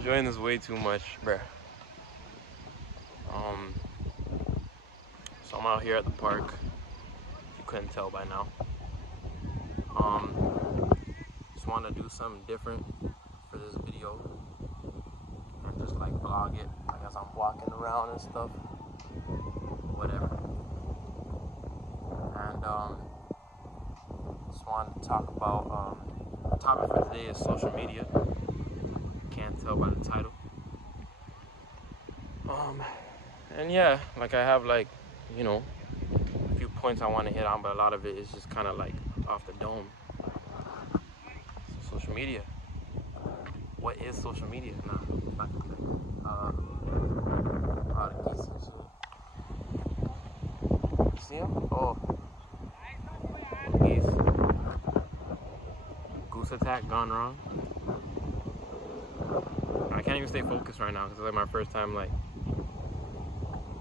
enjoying this way too much, bruh. So I'm out here at the park. If you couldn't tell by now. Just want to do something different for this video and just like vlog it, like as I'm walking around and stuff, whatever. And just wanted to talk about the topic for today is social media. Can't tell by the title. And yeah, like I have like, you know, a few points I want to hit on, but a lot of it is just kind of like off the dome. So social media. What is social media? Nah, it's not gonna be the geese and shit. You see them? Oh, geese. Goose attack gone wrong. I can't even stay focused right now because it's like my first time like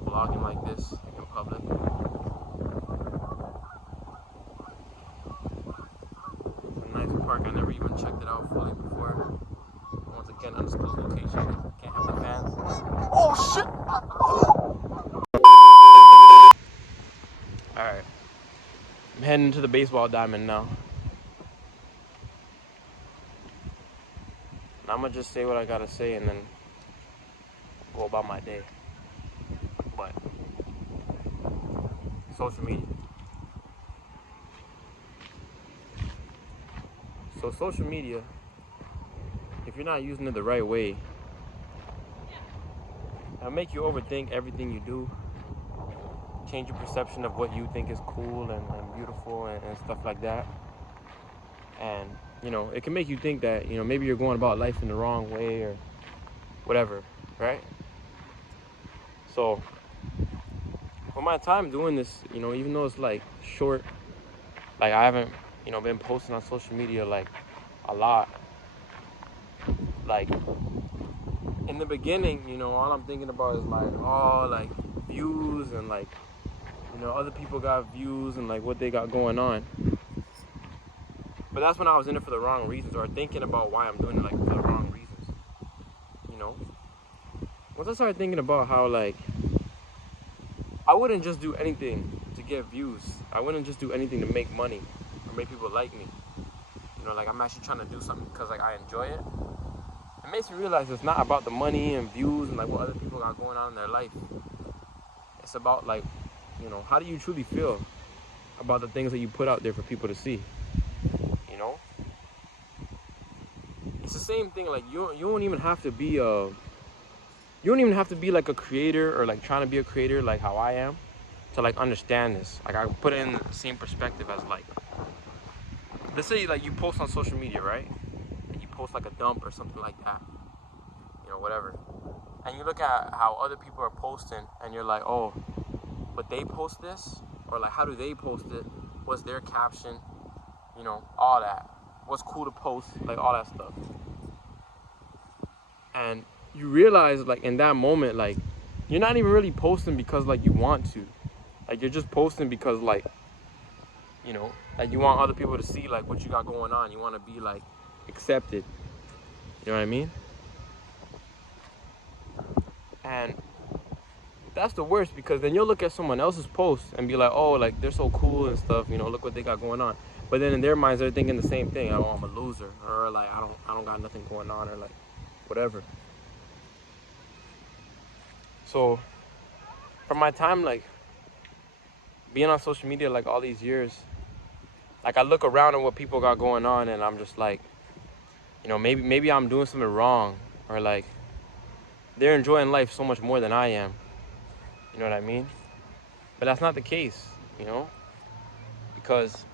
vlogging like this in public. It's a nice park. I never even checked it out fully before. Once again, undisclosed location. Can't have the fans. Oh shit! Alright. I'm heading to the baseball diamond now. And I'm gonna just say what I gotta say and then go about my day. But social media. So social media, if you're not using it the right way, it'll make you overthink everything you do, change your perception of what you think is cool and beautiful and stuff like that. And, you know, it can make you think that, you know, maybe you're going about life in the wrong way or whatever, right? So, for my time doing this, you know, even though it's like short, like I haven't, you know, been posting on social media like a lot. Like in the beginning, you know, all I'm thinking about is like, oh, like views and like, you know, other people got views and like what they got going on. But that's when I was in it for the wrong reasons, or thinking about why I'm doing it like for the wrong reasons. You know? Once I started thinking about how like I wouldn't just do anything to get views. I wouldn't just do anything to make money or make people like me. You know, like I'm actually trying to do something because like I enjoy it. It makes me realize it's not about the money and views and like what other people got going on in their life. It's about like, you know, how do you truly feel about the things that you put out there for people to see? You know? It's the same thing, like you don't even have to be like a creator or like trying to be a creator like how I am to like understand this. Like I put it in the same perspective as like, let's say like you post on social media, right? And you post like a dump or something like that, you know, whatever. And you look at how other people are posting and you're like, oh, but they post this? Or like, how do they post it? What's their caption? You know, all that. What's cool to post? Like all that stuff. And you realize like in that moment, like you're not even really posting because like you want to. Like you're just posting because like, you know, like you want other people to see like what you got going on. You want to be like accepted. You know what I mean? And that's the worst because then you'll look at someone else's post and be like, oh, like they're so cool and stuff, you know, look what they got going on. But then in their minds they're thinking the same thing. Oh, I'm a loser, or like I don't got nothing going on, or like whatever. So from my time like being on social media like all these years, like I look around at what people got going on and I'm just like, you know, maybe I'm doing something wrong, or like they're enjoying life so much more than I am. You know what I mean? But that's not the case, you know? Because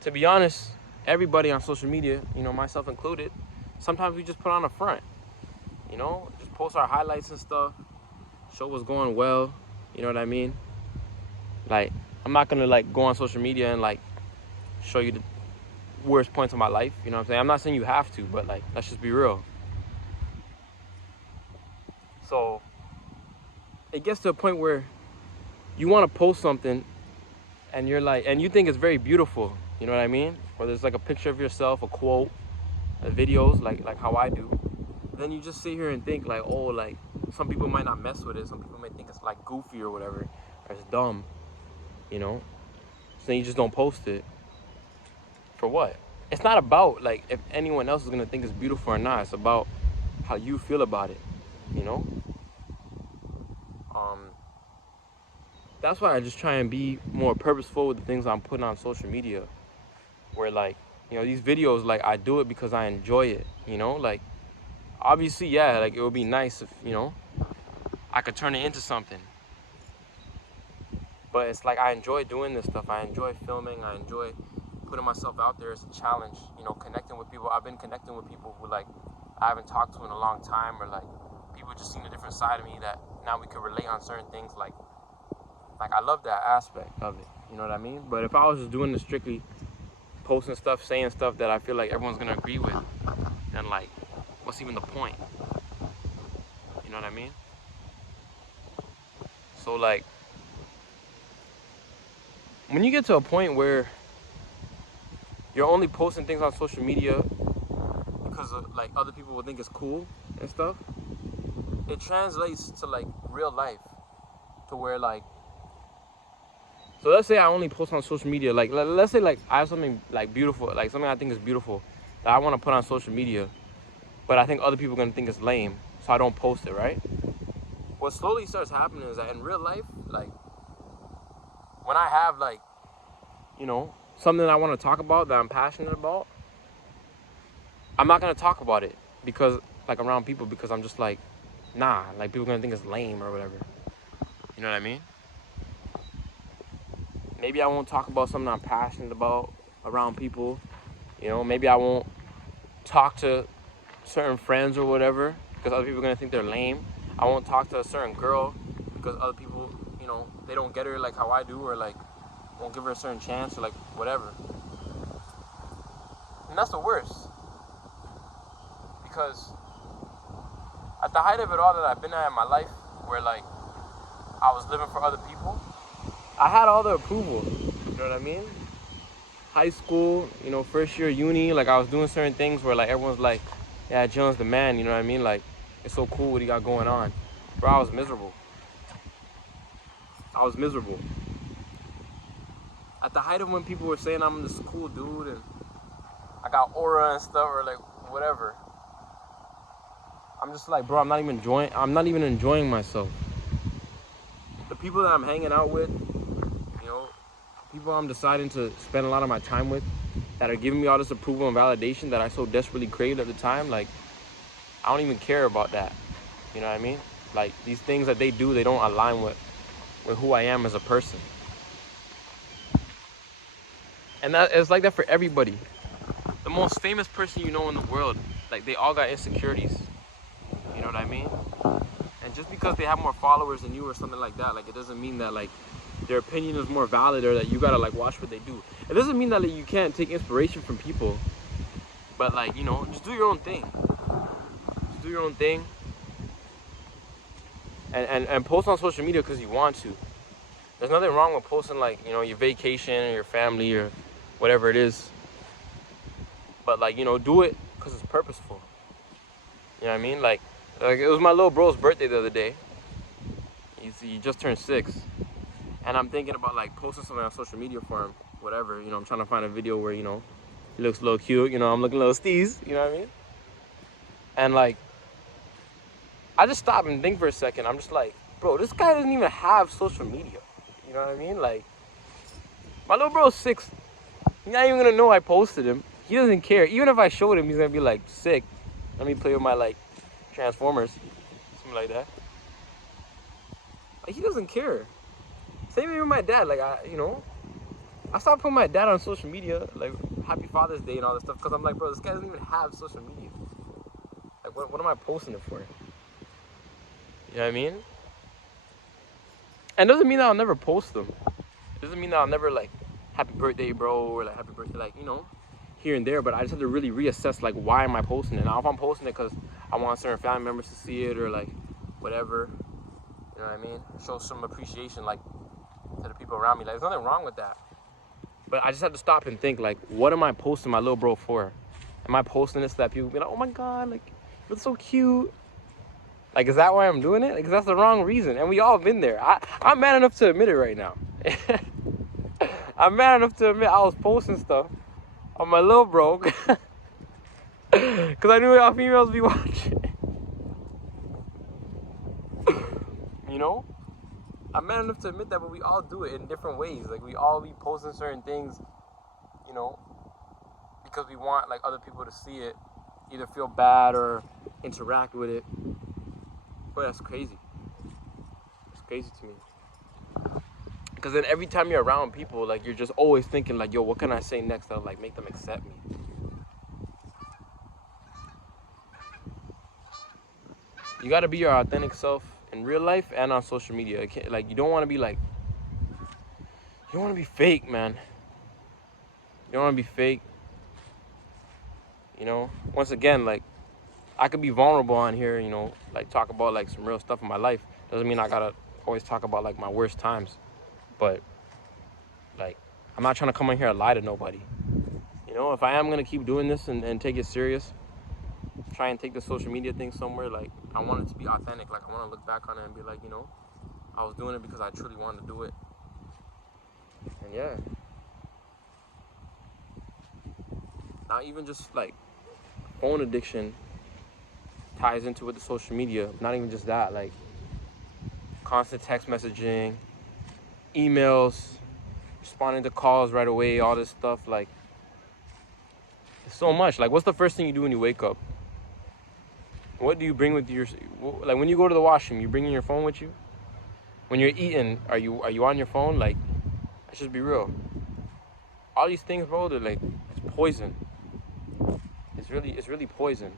to be honest, everybody on social media, you know, myself included, sometimes we just put on a front, you know, just post our highlights and stuff, show what's going well, you know what I mean? Like, I'm not gonna like go on social media and like show you the worst points of my life, you know what I'm saying? I'm not saying you have to, but like, let's just be real. So it gets to a point where you want to post something and you're like, and you think it's very beautiful, you know what I mean? Or there's like a picture of yourself, a quote, videos, like how I do. then you just sit here and think like, oh, like some people might not mess with it. Some people may think it's like goofy or whatever, or it's dumb, you know? So then you just don't post it. For what? It's not about like if anyone else is gonna think it's beautiful or not. It's about how you feel about it, you know? That's why I just try and be more purposeful with the things I'm putting on social media. Where like, you know, these videos, like I do it because I enjoy it, you know? Like, obviously, yeah, like it would be nice if, you know, I could turn it into something. But it's like I enjoy doing this stuff. I enjoy filming. I enjoy putting myself out there as a challenge, you know, connecting with people. I've been connecting with people who like I haven't talked to in a long time, or like people just seen a different side of me that now we can relate on certain things. Like I love that aspect of it, you know what I mean? But if I was just doing this strictly posting stuff, saying stuff that I feel like everyone's gonna agree with, then like, what's even the point? You know what I mean? So like, when you get to a point where you're only posting things on social media because of, like other people will think it's cool and stuff, it translates to like real life, to where like, so let's say I only post on social media, like let's say like I have something like beautiful, like something I think is beautiful that I want to put on social media, but I think other people are gonna think it's lame, so I don't post it, right? What slowly starts happening is that in real life, like when I have like, you know, something I want to talk about that I'm passionate about, I'm not gonna talk about it because like around people, because I'm just like, nah, like people are gonna think it's lame or whatever. You know what I mean? Maybe I won't talk about something I'm passionate about around people. You know, maybe I won't talk to certain friends or whatever because other people are gonna think they're lame. I won't talk to a certain girl because other people, you know, they don't get her like how I do, or like won't give her a certain chance, or like whatever. And that's the worst, because at the height of it all that I've been at in my life, where like I was living for other people, I had all the approval, you know what I mean? High school, you know, first year uni, like I was doing certain things where like everyone's like, yeah, John's the man, you know what I mean? Like, it's so cool what he got going on. Bro, I was miserable. I was miserable. At the height of when people were saying I'm this cool dude and I got aura and stuff, or like whatever, I'm just like, bro, I'm not even enjoying myself. The people that I'm hanging out with, you know, people I'm deciding to spend a lot of my time with, that are giving me all this approval and validation that I so desperately craved at the time, like, I don't even care about that. You know what I mean? Like, these things that they do, they don't align with who I am as a person. And that it's like that for everybody. The most famous person you know in the world, like, they all got insecurities. You know what I mean? And just because they have more followers than you or something like that, like, it doesn't mean that, like, their opinion is more valid, or that you gotta, like, watch what they do. It doesn't mean that, like, you can't take inspiration from people. But, like, you know, just do your own thing. Just do your own thing. And post on social media because you want to. There's nothing wrong with posting, like, you know, your vacation or your family or whatever it is. But, like, you know, do it because it's purposeful. You know what I mean? Like it was my little bro's birthday the other day. He just turned 6. And I'm thinking about, like, posting something on social media for him. Whatever, you know, I'm trying to find a video where, you know, he looks a little cute. You know, I'm looking a little steez. You know what I mean? And, like, I just stop and think for a second. I'm just like, bro, this guy doesn't even have social media. You know what I mean? Like, my little bro's 6. He's not even gonna know I posted him. He doesn't care. Even if I showed him, he's gonna be like, sick. Let me play with my, like, Transformers. Something like that. Like, he doesn't care. Same thing with my dad. Like, you know, I stopped putting my dad on social media, like, Happy Father's Day and all this stuff, because I'm like, bro, this guy doesn't even have social media. Like, what am I posting it for? You know what I mean? And it doesn't mean that I'll never post them. It doesn't mean that I'll never, like, happy birthday, bro, or, like, happy birthday, like, you know, here and there. But I just have to really reassess, like, why am I posting it? Now, if I'm posting it because I want certain family members to see it, or, like, whatever, you know what I mean? Show some appreciation, like, to the people around me. Like, there's nothing wrong with that. But I just have to stop and think, like, what am I posting my little bro for? Am I posting this so that people be like, oh my God, like, It's so cute. Like, is that why I'm doing it? Because that's the wrong reason. And we all been there. I'm man enough to admit it right now. I'm man enough to admit I was posting stuff on my little bro. Because I knew y'all females be watching. You know? I'm man enough to admit that, but we all do it in different ways. Like, we all be posting certain things, you know, because we want, like, other people to see it, either feel bad or interact with it. Boy, that's crazy. It's crazy to me. Because then every time you're around people, like, you're just always thinking, like, yo, what can I say next that'll, like, make them accept me? You gotta be your authentic self in real life and on social media. Like, you don't want to be like, you don't want to be fake, man. You don't want to be fake. You know, once again, like, I could be vulnerable on here, you know, like, talk about, like, some real stuff in my life. Doesn't mean I gotta always talk about, like, my worst times. But, like, I'm not trying to come in here and lie to nobody. You know, if I am gonna keep doing this and take it serious, try and take the social media thing somewhere, like, I want it to be authentic. Like, I want to look back on it and be like, you know, I was doing it because I truly wanted to do it. And yeah. Not even just, like, phone addiction ties into with the social media. Not even just that, like, constant text messaging, emails, responding to calls right away, all this stuff. Like, it's so much. Like, what's the first thing you do when you wake up? What do you bring with your, like, when you go to the washroom, you bringing your phone with you? When you're eating, are you on your phone? Like, let's just be real. All these things, bro, they're like, it's poison. It's really poison.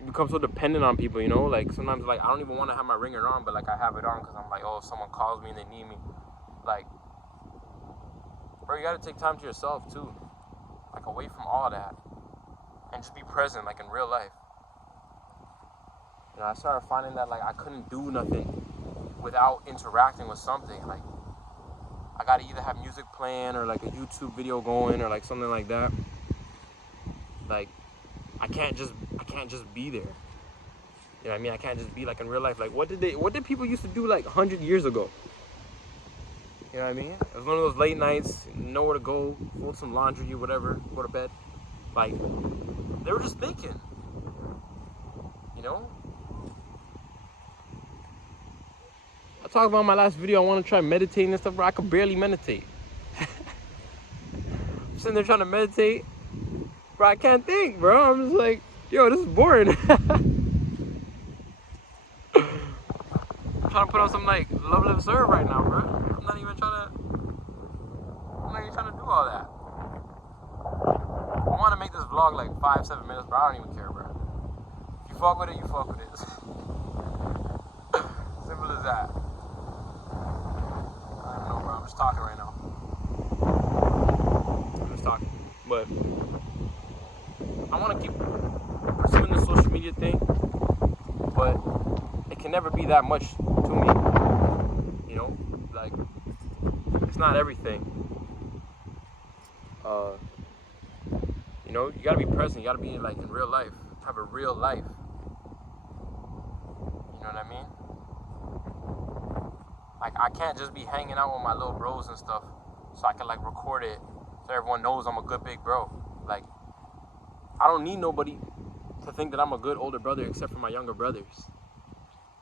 You become so dependent on people, you know? Like, sometimes, like, I don't even want to have my ringer on, but, like, I have it on because I'm like, oh, if someone calls me and they need me. Like, bro, you got to take time to yourself, too. Like, away from all that. And just be present, like, in real life. You know, I started finding that, like, I couldn't do nothing without interacting with something. Like, I got to either have music playing or, like, a YouTube video going or, like, something like that. Like, I can't just be there. You know what I mean? I can't just be, like, in real life. Like, what did people used to do, like, 100 years ago? You know what I mean? It was one of those late nights, nowhere to go, fold some laundry, whatever, go to bed. Like, they were just thinking. You know? I talked about in my last video, I want to try meditating and stuff, bro. I could barely meditate. I'm sitting there trying to meditate. Bro, I can't think, bro. I'm just like, yo, this is boring. I'm trying to put on some, like, Love Live Serve right now, bro. I'm not even trying to do all that. I want to make this vlog like 5-7 minutes, bro. I don't even care, bro. If you fuck with it, you fuck with it. Simple as that. I don't know, bro. I'm just talking right now. I'm just talking. But I want to keep pursuing the social media thing, but it can never be that much to me. You know? Like, it's not everything. You know, you gotta be present. You gotta be, like, in real life. Have a real life. You know what I mean? Like, I can't just be hanging out with my little bros and stuff so I can, like, record it so everyone knows I'm a good big bro. Like, I don't need nobody to think that I'm a good older brother except for my younger brothers.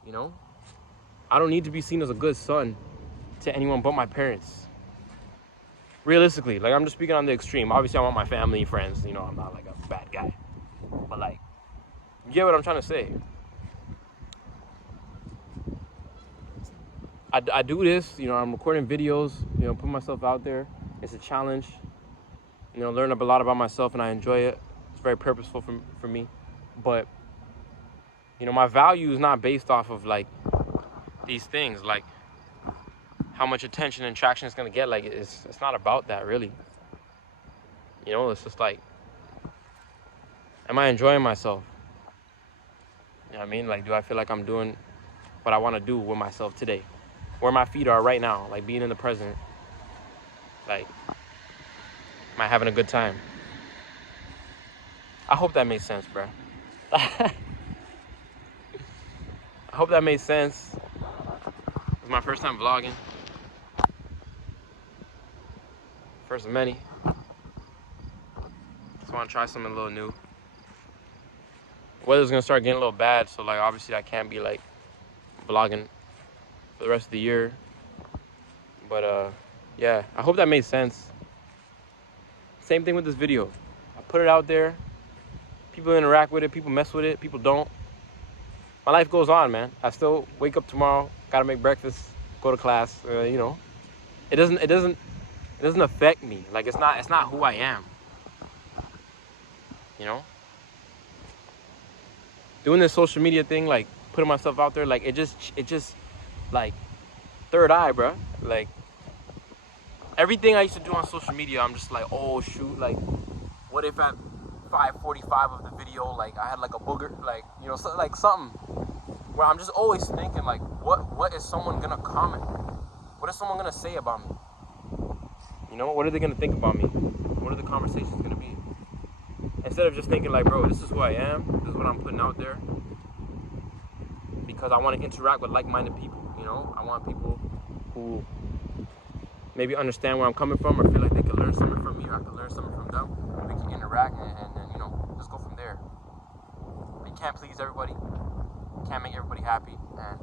You know? I don't need to be seen as a good son to anyone but my parents. Realistically, like, I'm just speaking on the extreme. Obviously, I want my family, friends. You know, I'm not, like, a bad guy. But, like, you get what I'm trying to say. I do this, you know, I'm recording videos, you know, put myself out there. It's a challenge. You know, learn a lot about myself, and I enjoy it. It's very purposeful for me. But, you know, my value is not based off of, like, these things. Like, how much attention and traction it's going to get. Like, it's not about that, really. You know, it's just like, am I enjoying myself? You know what I mean? Like, do I feel like I'm doing what I want to do with myself today? Where my feet are right now, like, being in the present. Like, am I having a good time? I hope that made sense, bro. I hope that made sense. It's my first time vlogging. First of many. Just want to try something a little new. The weather's gonna start getting a little bad, so like obviously I can't be like vlogging for the rest of the year. But yeah, I hope that made sense. Same thing with this video. I put it out there. People interact with it. People mess with it. People don't. My life goes on, man. I still wake up tomorrow. Gotta make breakfast. Go to class. You know, it doesn't affect me. Like it's not who I am. You know, doing this social media thing, like putting myself out there, like it just like third eye, bro. Like everything I used to do on social media, I'm just like, oh shoot, like what if at 5:45 of the video, like I had like a booger, like, you know, so, like something where I'm just always thinking like, what is someone gonna comment? What is someone gonna say about me? You know, what are they gonna think about me? What are the conversations gonna be? Instead of just thinking like, bro, this is who I am, this is what I'm putting out there, because I want to interact with like-minded people. You know, I want people who maybe understand where I'm coming from, or feel like they can learn something from me, or I can learn something from them. We can interact and you know, just go from there. But you can't please everybody. You can't make everybody happy, and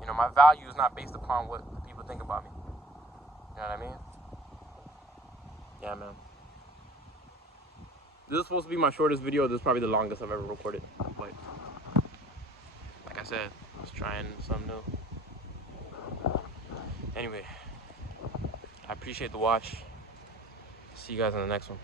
you know, my value is not based upon what people think about me. You know what I mean? Yeah, man. This is supposed to be my shortest video. This is probably the longest I've ever recorded. But like I said, I was trying something new. Anyway, I appreciate the watch. See you guys on the next one.